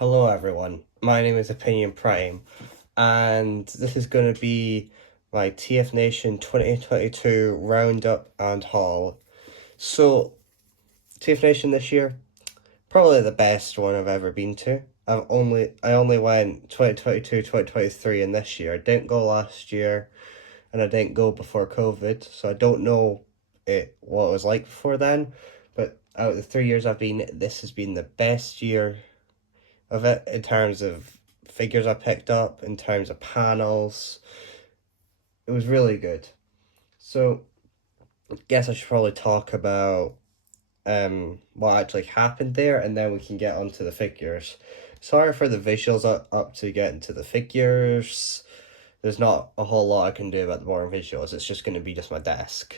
Hello everyone, my name is Opinion Prime, and this is going to be my Tfnation 2022 Roundup and Haul. So, Tfnation this year, probably the best one I've ever been to. I only went 2022, 2023, and this year. I didn't go last year, and I didn't go before COVID, so I don't know what it was like before then, but out of the 3 years I've been, this has been the best year of it in terms of figures I picked up, in terms of panels. It was really good. So, I guess I should probably talk about what actually happened there, and then we can get onto the figures. Sorry for the visuals up to get into the figures. There's not a whole lot I can do about the boring visuals. It's just going to be just my desk.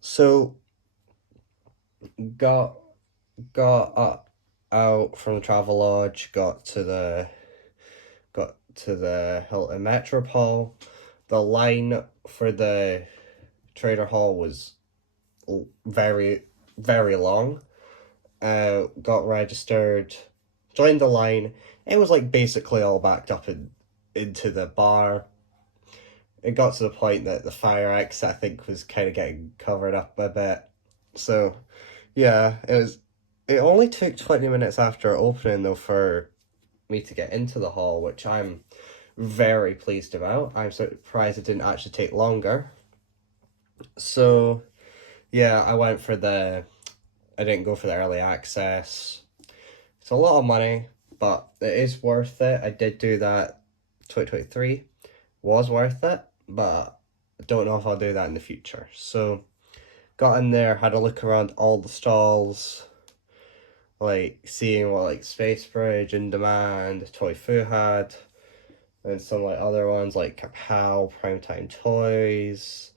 So, got out from the travel lodge, got to the Hilton Metropole. The line for the Trader Hall was very, very long. Got registered, joined the line. It was like basically all backed up into the bar. It got to the point that the fire exit, I think, was kind of getting covered up a bit. So, yeah, It only took 20 minutes after opening, though, for me to get into the hall, which I'm very pleased about. I'm surprised it didn't actually take longer. So, yeah, I didn't go for the early access. It's a lot of money, but it is worth it. I did do that 2023, was worth it, but I don't know if I'll do that in the future. So, got in there, had a look around all the stalls, like seeing what like Space Bridge, In Demand, Toy Fu had, and some like other ones like Kapow, Primetime Toys,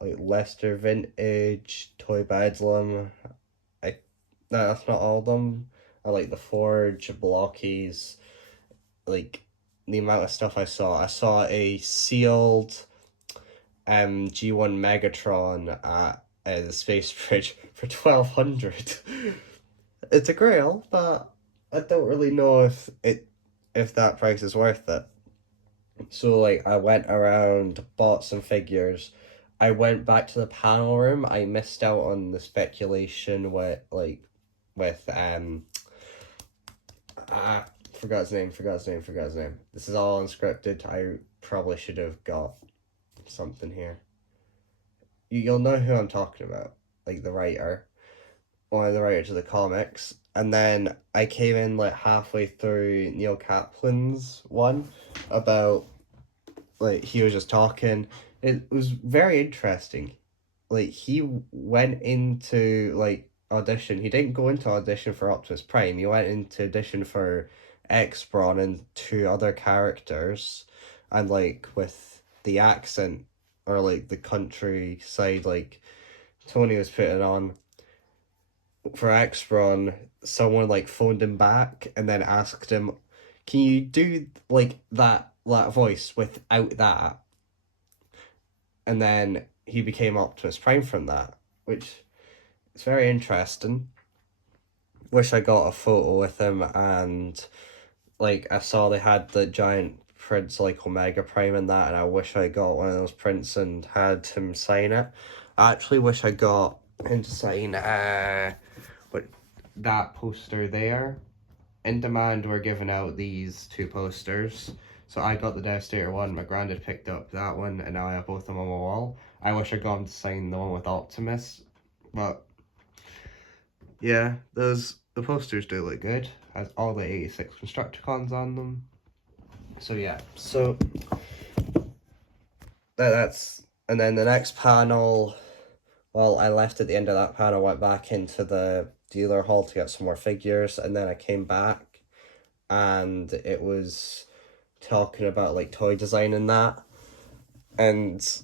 like Leicester Vintage, Toy Bedlam. That's not all of them. I like the Forge, Blockies, like the amount of stuff I saw. I saw a sealed G1 Megatron at the Space Bridge for 1,200. It's a grail, but I don't really know if that price is worth it. So like I went around, bought some figures. I went back to the panel room. I missed out on the speculation with I forgot his name, forgot his name. This is all unscripted. I probably should have got something here. You'll know who I'm talking about, like the writer, one of the writers of the comics. And then I came in like halfway through Neil Kaplan's one about like he was just talking. It was very interesting. Like he went into like audition. He didn't go into audition for Optimus Prime. He went into audition for X-Brawn and two other characters, and like with the accent or like the countryside, like Tony was putting on for X-Brawn, someone like phoned him back and then asked him, "Can you do like that voice without that?" And then he became Optimus Prime from that, which is very interesting. Wish I got a photo with him, and like I saw they had the giant prints like Omega Prime and that, and I wish I got one of those prints and had him sign it. I actually wish I got him to sign what that poster there. In Demand were giving out these two posters. So I got the Devastator one, my granddad picked up that one, and now I have both of them on my wall. I wish I got him to sign the one with Optimus, but yeah, the posters do look good. Has all the 86 Constructicons on them. So yeah, so that's and then the next panel. Well, I left at the end of that panel, went back into the dealer hall to get some more figures, and then I came back, and it was talking about like toy design and that, and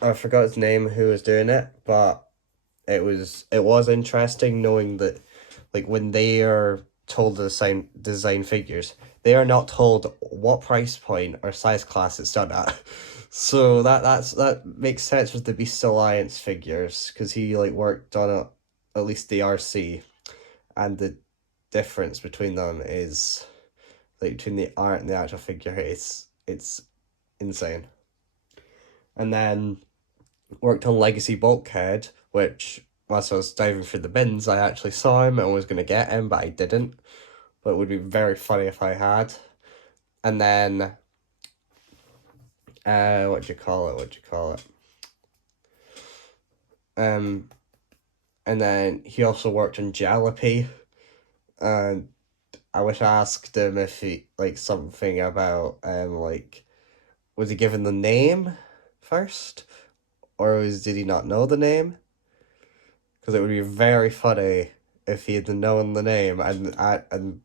I forgot his name who was doing it, but it was interesting knowing that like when they are told to design figures, they are not told what price point or size class it's done at. So that makes sense with the Beast Alliance figures, because he like worked on at least the RC and the difference between them is, like, between the art and the actual figure, it's insane. And then worked on Legacy Bulkhead, which, whilst I was diving through the bins, I actually saw him and was going to get him, but I didn't. But it would be very funny if I had. And then, what do you call it? And then he also worked on Jalopy, and I wish I asked him if he, like, something about, like, was he given the name first? Or did he not know the name? Because it would be very funny if he had known the name and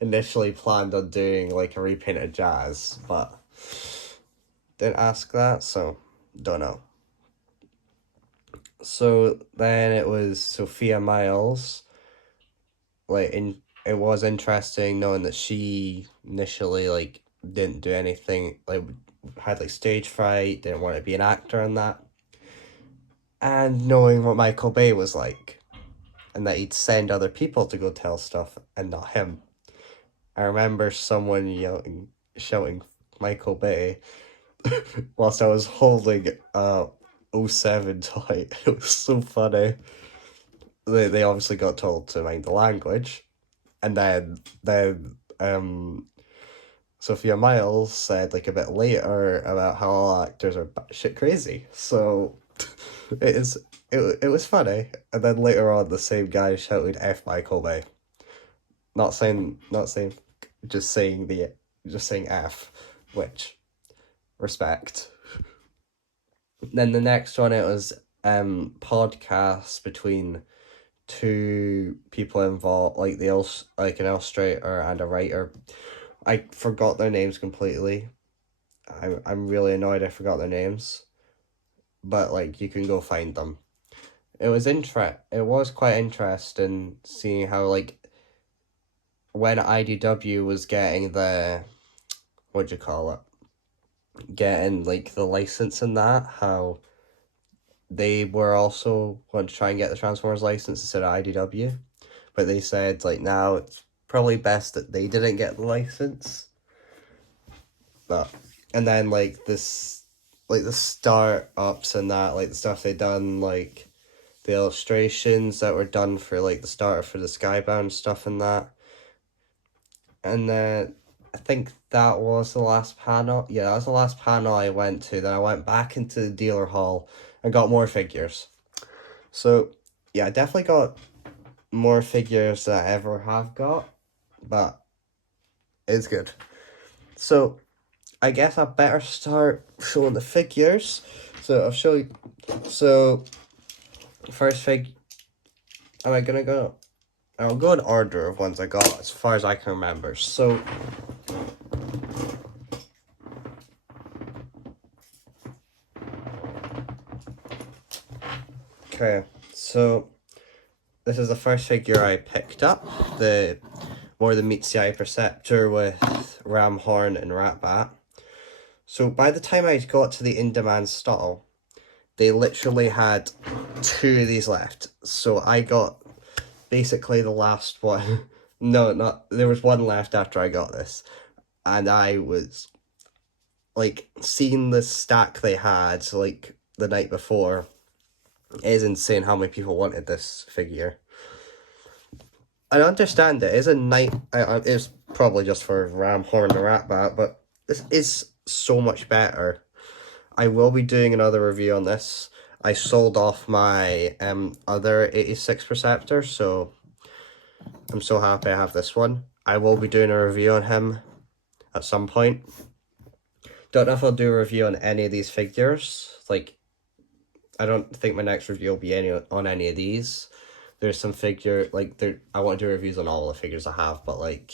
initially planned on doing, like, a repainted Jazz, but didn't ask that, so don't know. So then it was Sophia Miles. It was interesting knowing that she initially, like, didn't do anything, like, had, like, stage fright, didn't want to be an actor and that. And knowing what Michael Bay was like, and that he'd send other people to go tell stuff and not him. I remember someone shouting Michael Bay whilst I was holding a 07 toy. It was so funny. They obviously got told to mind the language, and then Sophia Miles said, like, a bit later about how all actors are shit crazy. So it was funny. And then later on, the same guy shouted F Michael Bay. Not saying just saying F, which, respect. Then the next one, it was podcasts between two people involved, like an illustrator and a writer. I forgot their names completely. I'm really annoyed I forgot their names, but, like, you can go find them. It was quite interesting seeing how, like, when IDW was getting the, getting, like, the license and that, how they were also going to try and get the Transformers license instead of IDW, but they said, like, now it's probably best that they didn't get the license. But, and then, like, this, like, the start-ups and that, like, the stuff they done, like, the illustrations that were done for, like, the starter for the Skybound stuff and that. And then I think that was the last panel. Yeah, that was the last panel I went to. Then I went back into the dealer hall and got more figures. So, yeah, I definitely got more figures than I ever have got, but it's good. So, I guess I better start showing the figures. So, I'll show you. So, first figure. Am I gonna go? I'll go in order of ones I got as far as I can remember. So, okay, so this is the first figure I picked up, the More Than Meets the Eye Perceptor with Ram Horn and Ratbat. So by the time I got to the in-demand stall, they literally had 2 of these left. So I got basically the last one. No, there was one left after I got this. And I was, like, seeing the stack they had, like, the night before. It is insane how many people wanted this figure. I understand it. It's probably just for Ram Horn and Ratbat, but this is so much better. I will be doing another review on this. I sold off my other 86 Perceptor, so I'm so happy I have this one. I will be doing a review on him at some point. Don't know if I'll do a review on any of these figures. Like, I don't think my next review will be on any of these. There's some figure, like, I want to do reviews on all the figures I have, but, like,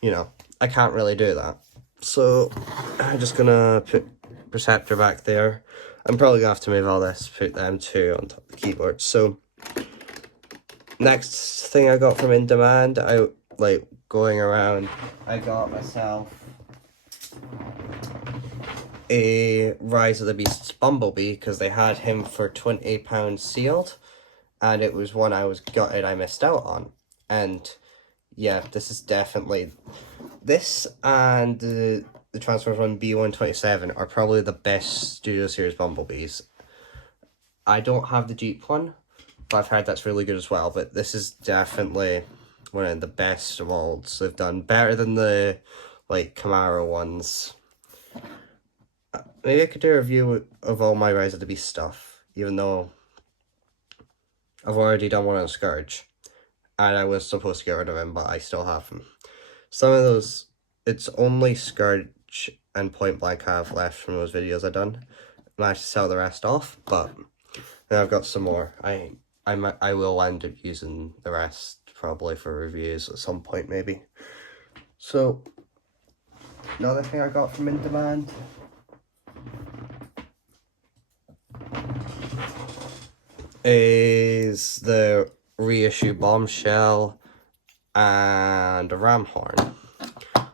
you know, I can't really do that. So, I'm just gonna put Perceptor back there. I'm probably gonna have to move all this, put them 2 on top of the keyboard. So, next thing I got from In Demand, going around, I got myself a Rise of the Beasts Bumblebee, because they had him for £20 sealed, and it was one I was gutted I missed out on. And yeah, this is definitely... This and the Transformers one B127 are probably the best Studio Series Bumblebees. I don't have the Jeep one, but I've heard that's really good as well. But this is definitely one of the best molds they've done. Better than the, like, Camaro ones. Maybe I could do a review of all my Rise of the Beast stuff, even though I've already done one on Scourge. And I was supposed to get rid of him, but I still have him. Some of those, it's only Scourge and Point Blank I have left from those videos I've done. I managed to sell the rest off, but then I've got some more. I will end up using the rest probably for reviews at some point maybe. So another thing I got from In Demand is the reissue Bombshell and a ram horn.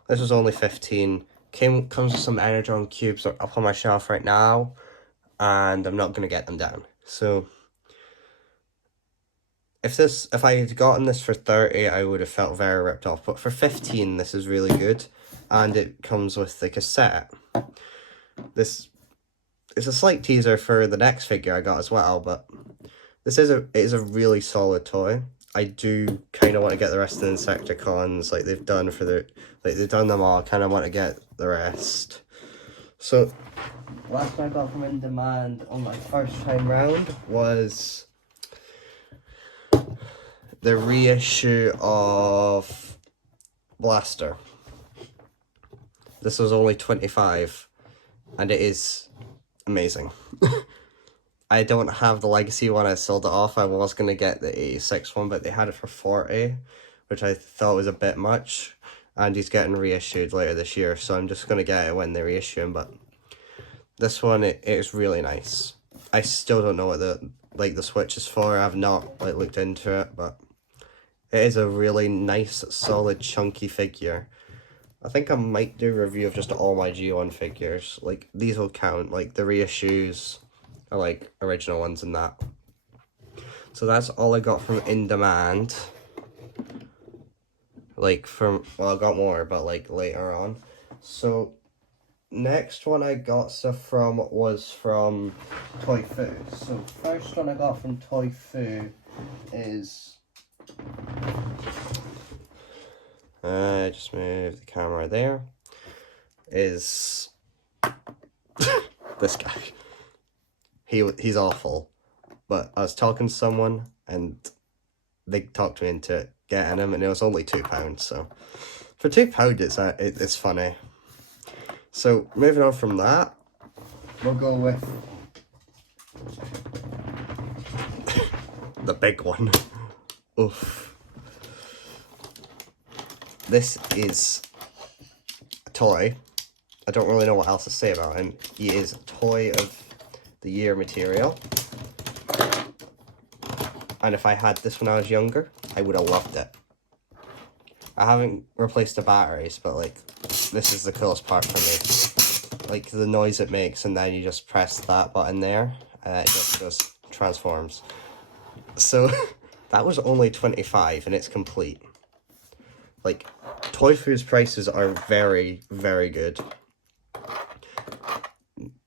This was only 15. Comes with some Energon cubes up on my shelf right now, and I'm not gonna get them down. So if I had gotten this for 30, I would have felt very ripped off. But for 15, this is really good, and it comes with the cassette. This is a slight teaser for the next figure I got as well, but this is a really solid toy. I do kind of want to get the rest of the Insecticons like they've done they've done them all. I kind of want to get the rest. So last one I got from In Demand on my first time round was the reissue of Blaster. This was only 25, and it is amazing. I don't have the Legacy one, I sold it off. I was going to get the 86 one, but they had it for 40, which I thought was a bit much. And he's getting reissued later this year, so I'm just going to get it when they reissue him. But this one, it is really nice. I still don't know what the switch is for. I've not looked into it, but it is a really nice, solid, chunky figure. I think I might do a review of just all my G1 figures. Like, these will count, like the reissues are like original ones and that. So that's all I got from In Demand. Like well, I got more, but like later on. So next one I got stuff from was from Toy Fu. So first one I got from Toy Fu is just move the camera there. Is this guy. He's awful, but I was talking to someone and they talked me into getting him, and it was only £2. So for £2, it's funny. So moving on from that, we'll go with the big one. Oof. This is a toy. I don't really know what else to say about him. He is a toy of the year material. And if I had this when I was younger, I would have loved it. I haven't replaced the batteries, but like, this is the coolest part for me. Like the noise it makes, and then you just press that button there, and it just goes, transforms. So that was only 25 and it's complete. Like, Toy Fu's prices are very, very good.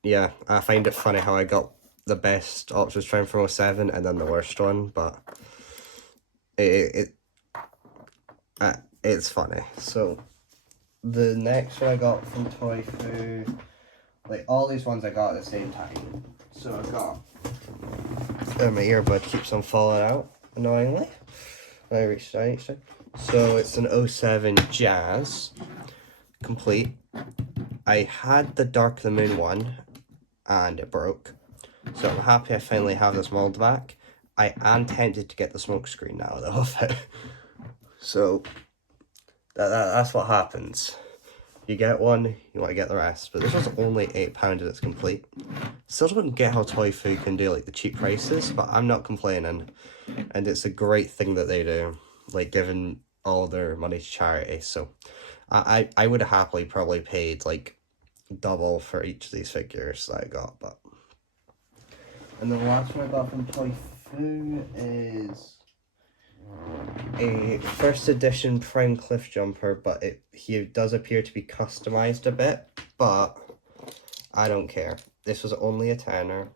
Yeah, I find it funny how I got the best Optimus Prime from 07 and then the worst one, but it's funny. So the next one I got from Toy Fu, like all these ones I got at the same time. So I got, my earbud keeps on falling out annoyingly. I reached out. So it's an 07 Jazz complete. I had the Dark of the Moon one and it broke, so I'm happy I finally have this mold back. I am tempted to get the smokescreen now though of it. So that's what happens. You get one, you want to get the rest. But this was only £8 and it's complete. Still don't get how Toy Fu can do like the cheap prices, but I'm not complaining. And it's a great thing that they do, like giving all their money to charity. So I would have happily probably paid like double for each of these figures that I got. But and the last one I got from Toy Fu is a first edition Prime Cliff Jumper, but he does appear to be customized a bit, but I don't care. This was only a tenner.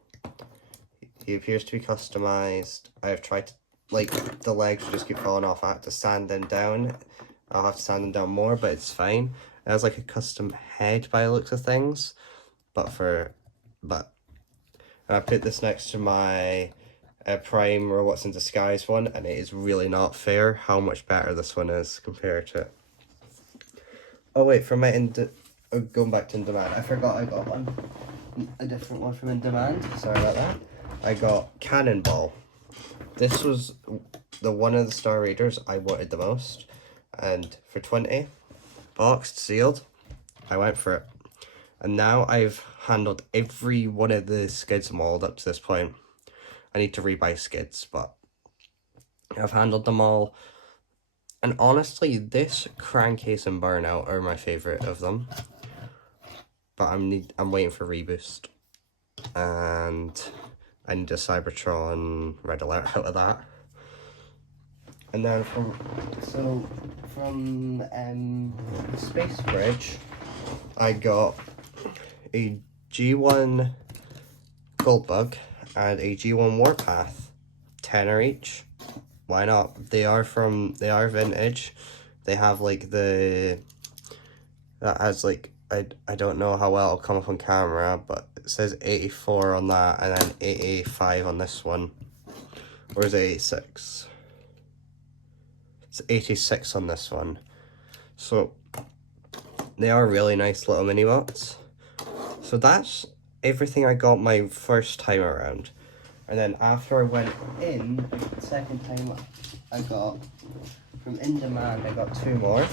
He appears to be customized. I've tried to, like, the legs just keep falling off. I have to sand them down. I'll have to sand them down more, but it's fine. It has like a custom head by the looks of things, and I put this next to my Prime Robots in Disguise one, and it is really not fair how much better this one is compared to it. Oh wait, from my going back to In Demand, I forgot I got a different one from In Demand. Sorry about that. I got Cannonball. This was the one of the Star Raiders I wanted the most, and for 20, boxed, sealed, I went for it. And now I've handled every one of the skids mold up to this point. I need to rebuy skids, but I've handled them all. And honestly, this Crankcase and Burnout are my favourite of them. But I'm waiting for Reboost. And I need a Cybertron Red Alert out of that. And then from Space Bridge, I got a G1 Goldbug and a G1 Warpath, tenner each. Why not? They are vintage. They have like that has like, I don't know how well it'll come up on camera, but it says 84 on that and then 85 on this one. Or is it 86? It's 86 on this one. So they are really nice little mini bots. So that's everything I got my first time around. And then after I went in, the second time I got, from In Demand, I got two more.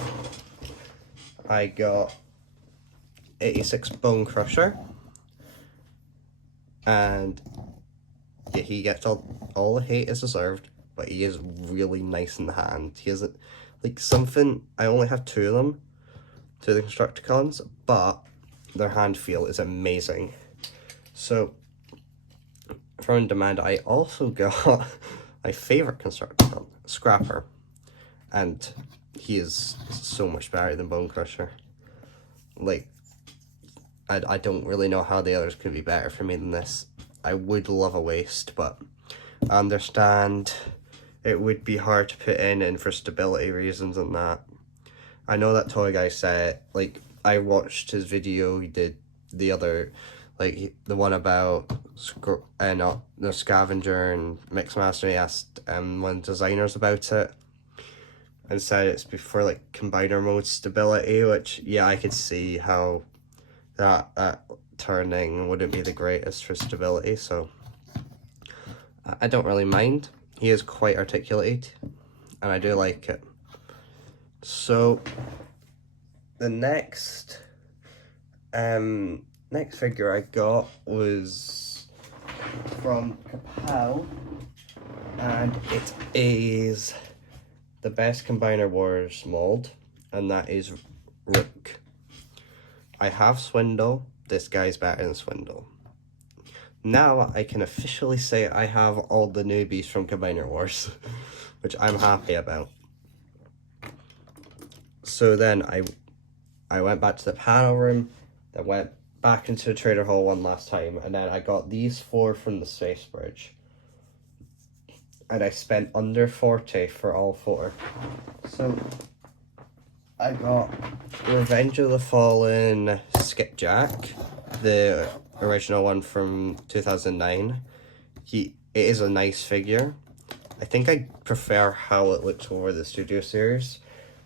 I got 86 Bone Crusher. And yeah, he gets all the hate is deserved, but he is really nice in the hand. He has like something, I only have two of them, two of the Constructicons, but their hand feel is amazing. So from In Demand, I also got my favorite Constructicon, Scrapper, and he is so much better than Bone Crusher. Like, I don't really know how the others could be better for me than this. I would love a waist, but I understand it would be hard to put in and for stability reasons and that. I know that Toy Guy said, like, I watched his video, he did the other, like, the one about the Scavenger and Mixmaster. He asked one of the designers about it and said it's before, like, combiner mode stability, which, yeah, I could see how that turning wouldn't be the greatest for stability, so I don't really mind. He is quite articulated, and I do like it. So the next figure I got was from Kapow, and it is the best Combiner Wars mold, and that is Rook. I have Swindle. This guy's better than Swindle. Now I can officially say I have all the newbies from Combiner Wars, which I'm happy about. So then I went back to the panel room, then went back into the Trader Hall one last time, and then I got these four from the Space Bridge. And I spent under 40 for all four. So I got Revenge of the Fallen Skipjack, the original one from 2009. It is a nice figure. I think I prefer how it looks over the Studio Series,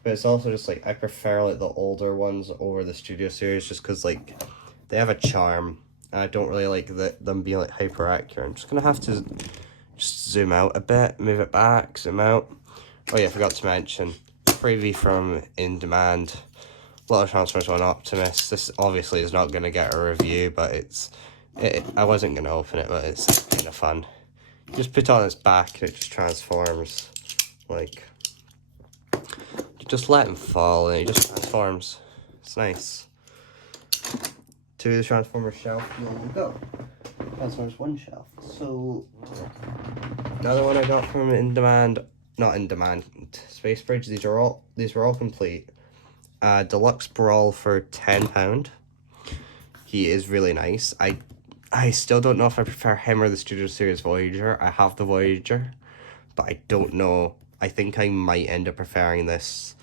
but it's also just like I prefer like the older ones over the Studio Series just because like they have a charm, and I don't really like them being like hyper accurate. I'm just gonna have to just zoom out a bit, move it back, zoom out. Oh yeah, I forgot to mention freebie from In Demand. A lot of Transformers on Optimus. This obviously is not gonna get a review, but I wasn't gonna open it, but it's kind of fun. You just put it on its back and it just transforms. Like, you just let him fall and he just transforms. It's nice. To the Transformers shelf, you will go. Transformers 1 shelf. So, another one I got from In Demand. not in demand Space Bridge. These were all complete. Deluxe Brawl for £10. He is really nice. I still don't know if I prefer him or the Studio Series Voyager. I have the Voyager, but I don't know. I think I might end up preferring this.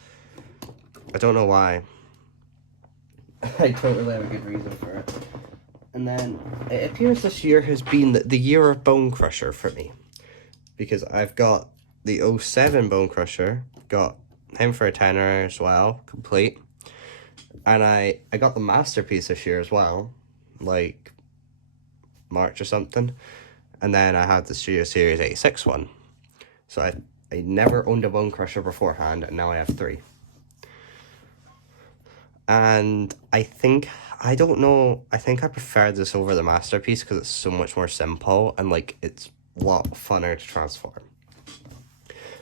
I don't know why. I don't really have a good reason for it. And then it appears this year has been the year of Bone Crusher for me, because I've got the 07 Bone Crusher, got him for a tenner as well, complete. And I got the Masterpiece this year as well, like March or something. And then I had the Studio Series 86 one. So I never owned a Bone Crusher beforehand, and now I have 3. And I think I prefer this over the Masterpiece because it's so much more simple and like it's a lot funner to transform.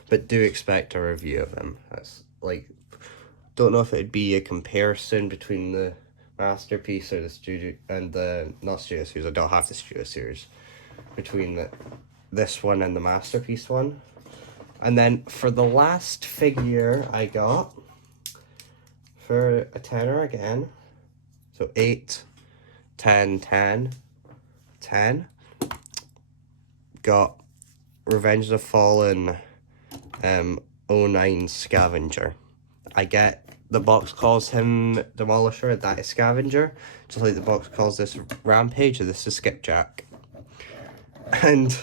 But do expect a review of him. That's like, don't know if it'd be a comparison between the Masterpiece or the Studio and the not Studio Series. I don't have the Studio Series, between this one and the Masterpiece one. And then for the last figure I got for a tenner again, so 8, 10, 10, 10, got Revenge of the Fallen 09 Scavenger. I get the box calls him Demolisher, that is Scavenger, just like the box calls this Rampage, or this is Skipjack. And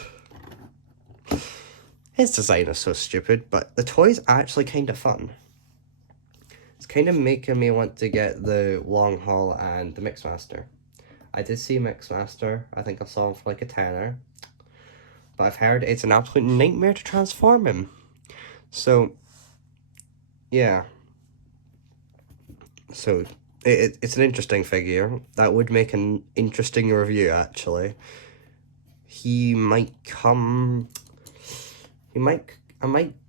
his design is so stupid, but the toy's actually kind of fun. It's kind of making me want to get the Long Haul and the Mixmaster. I did see Mixmaster. I think I saw him for like a tenner. But I've heard it's an absolute nightmare to transform him. So, yeah. So, it's an interesting figure. That would make an interesting review, actually. I might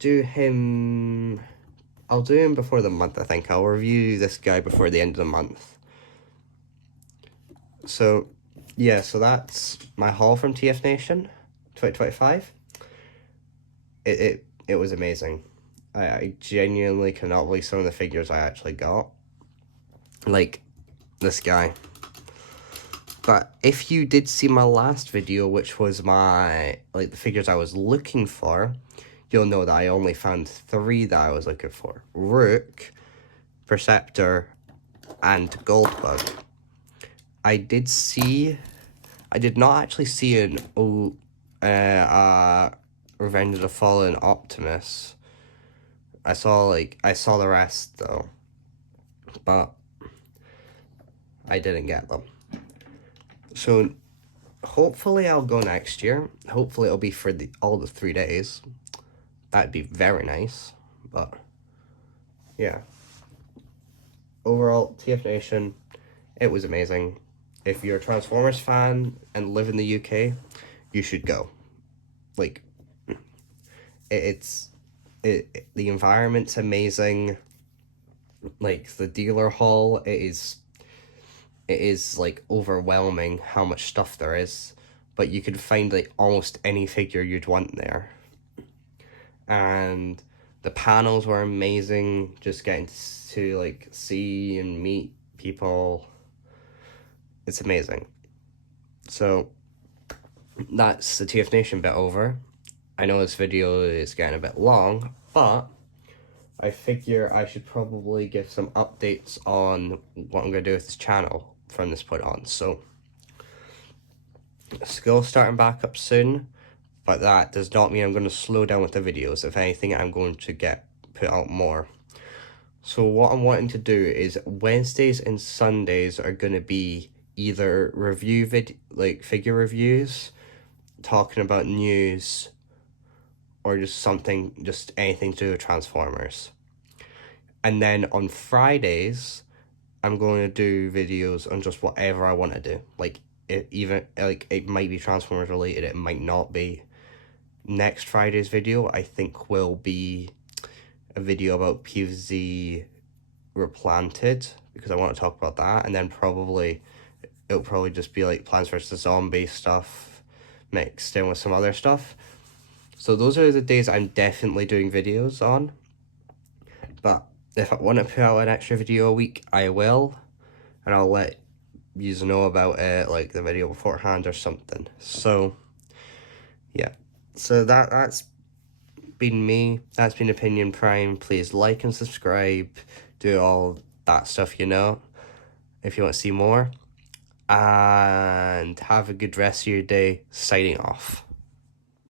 do him... I'll do him before the month, I think. I'll review this guy before the end of the month. So, yeah, so that's my haul from Tfnation 2025. It was amazing. I genuinely cannot believe some of the figures I actually got. Like, this guy. But if you did see my last video, which was my, like, the figures I was looking for, you'll know that I only found 3 that I was looking for. Rook, Perceptor, and Goldbug. I did not actually see an Revenge of the Fallen Optimus. I saw the rest, though. But I didn't get them. So, hopefully I'll go next year. Hopefully it'll be for all the 3 days. That'd be very nice. But, yeah. Overall, Tfnation, it was amazing. If you're a Transformers fan and live in the UK, you should go. Like, the environment's amazing. Like, the dealer hall, it is like overwhelming how much stuff there is, but you could find like almost any figure you'd want there. And the panels were amazing, just getting to like see and meet people. It's amazing. So that's the Tfnation bit over. I know this video is getting a bit long, but I figure I should probably give some updates on what I'm going to do with this channel from this point on. So, school's starting back up soon, but that does not mean I'm going to slow down with the videos. If anything, I'm going to put out more. So what I'm wanting to do is Wednesdays and Sundays are going to be either figure reviews, talking about news, or just anything to do with Transformers. And then on Fridays, I'm going to do videos on just whatever I want to do. Like, it might be Transformers related, it might not be. Next Friday's video, I think, will be a video about PvZ Replanted, because I want to talk about that. And then it'll probably just be like Plants vs. Zombie stuff mixed in with some other stuff. So those are the days I'm definitely doing videos on. But if I want to put out an extra video a week, I will. And I'll let you know about it, like the video beforehand or something. So, yeah. So that's been me. That's been Opinion Prime. Please like and subscribe. Do all that stuff, you know, if you want to see more. And have a good rest of your day. Signing off.